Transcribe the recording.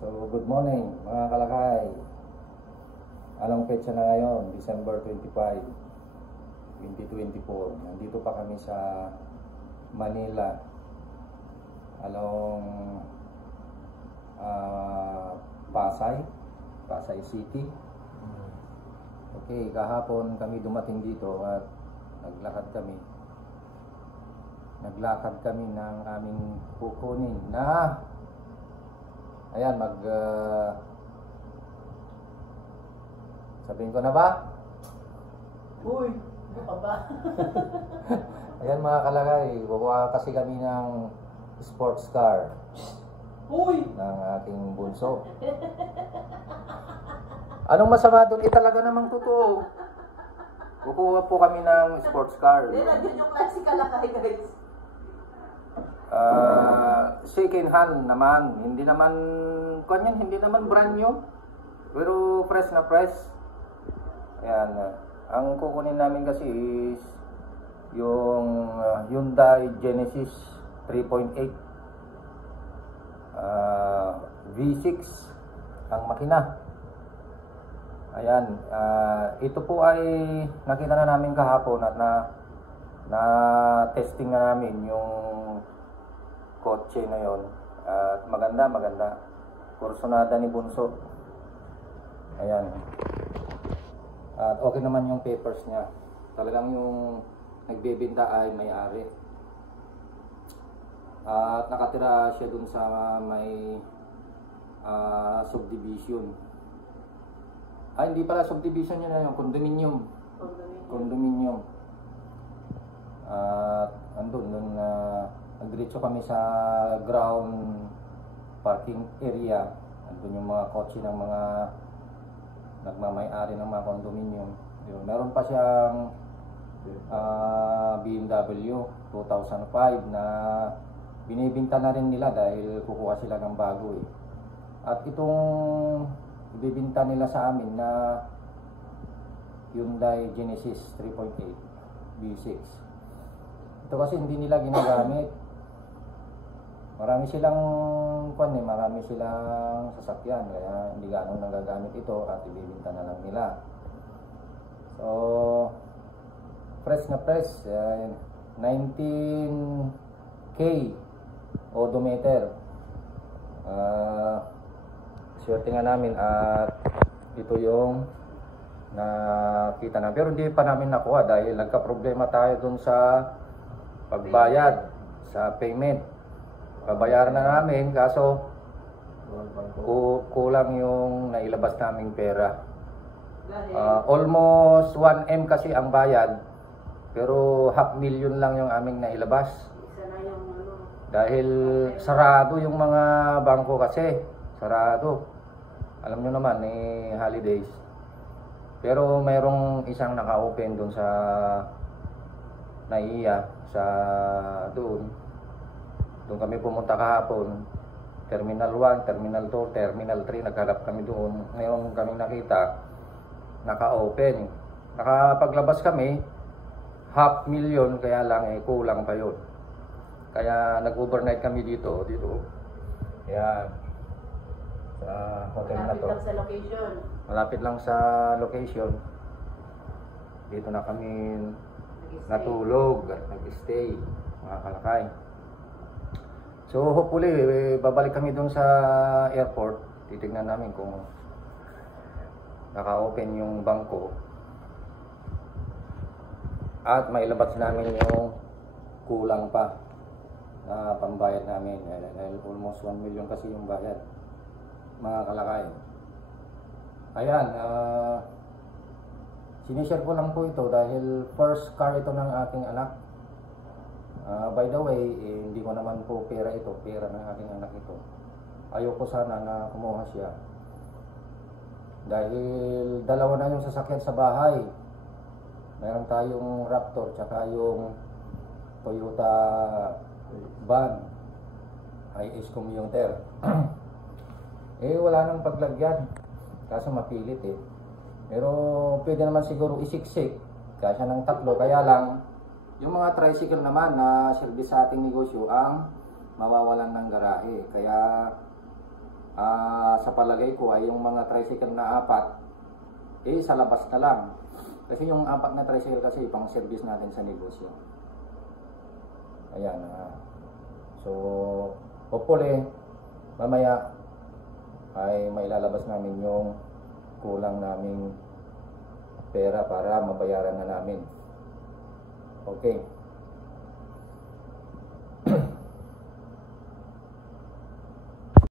So, good morning mga kalakay. Anong petsa na ngayon? December 25, 2024. Nandito pa kami sa Manila. Along Pasay City. Okay, kahapon kami dumating dito at naglakad kami ng aming kukunin na ayan, sabihin ko na ba? Uy, ano ka ba? Ayan mga kalakay, kukuha kasi kami ng sports car. Uy! Ng aking bunso. Anong masama doon? Talaga namang totoo. Kukuha po kami ng sports car. Hindi, nandiyan yung classic kalakay, guys. Second hand naman. Hindi naman brand new. Pero fresh na fresh. Ayan. Ang kukunin namin kasi is yung Hyundai Genesis 3.8 V6 ang makina. Ayan, ito po ay nakita na namin kahapon at na testing na namin yung kotse na yon. At maganda. Kursunada ni Bunso. Ayan. At okay naman yung papers niya. Talagang yung nagbebenta ay may-ari. At nakatira siya dun sa may subdivision. Hindi pala subdivision yun, yung condominium. At andun nagdiretso kami sa ground parking area. Andun yung mga kotse ng mga nagmamay-ari ng mga condominium. Yun. Meron pa siyang BMW 2005 na binibinta na rin nila dahil kukuha sila ng bago eh. At itong ibibinta nila sa amin na Hyundai Genesis 3.8 V6. Ito kasi hindi nila ginagamit. Marami silang sasakyan kaya hindi gaano nagagamit ito at ibibinta na lang nila. So fresh na fresh, 19K odometer. Swerte nga namin at ito yung nakita na. Pero hindi pa namin nakuha dahil nagka-problema tayo dun sa pagbayad, sa payment. Babayaran na namin kaso kulang yung nailabas naming pera. Almost 1M kasi ang bayad pero 500,000 lang yung aming nailabas. Dahil sarado yung mga bangko kasi. Sarado. Alam nyo naman, holidays. Pero mayroong isang naka-open doon sa Naiya, doon kami pumunta kahapon. Terminal 1, Terminal 2, Terminal 3, naghanap kami doon. Ngayon kaming nakita, naka-open. Nakapaglabas kami, 500,000, kaya lang kulang pa yun. Kaya nag-overnight kami dito. Kaya sa hotel na to. Malapit lang sa location. Malapit lang sa location. Dito na kami natulog at nag-stay, mga kalakay. So hopefully babalik kami doon sa airport. Titignan namin kung naka-open yung bangko. At mailabas namin yung kulang pa na pambayad namin. Almost 1 million kasi yung bayad, mga kalakay. Ayan, sinishare ko lang po ito dahil first car ito ng aking anak. By the way, hindi ko naman po pera ito, pera ng aking anak ito. Ayoko sana na kumuha siya dahil dalawa na yung sasakyan sa bahay. Meron tayong Raptor tsaka yung Toyota van IS commuter. Wala nang paglagyan kaso mapilit eh. Pero pwede naman siguro isiksik kasya ng 3, kaya lang yung mga tricycle naman na service sa ating negosyo ang mawawalan ng garahe. Kaya sa palagay ko ay yung mga tricycle na apat, sa labas na lang. Kasi yung apat na tricycle kasi pang service natin sa negosyo. Ayan. So, hopefully, mamaya ay mailalabas namin yung kulang naming pera para mabayaran na namin. Okay.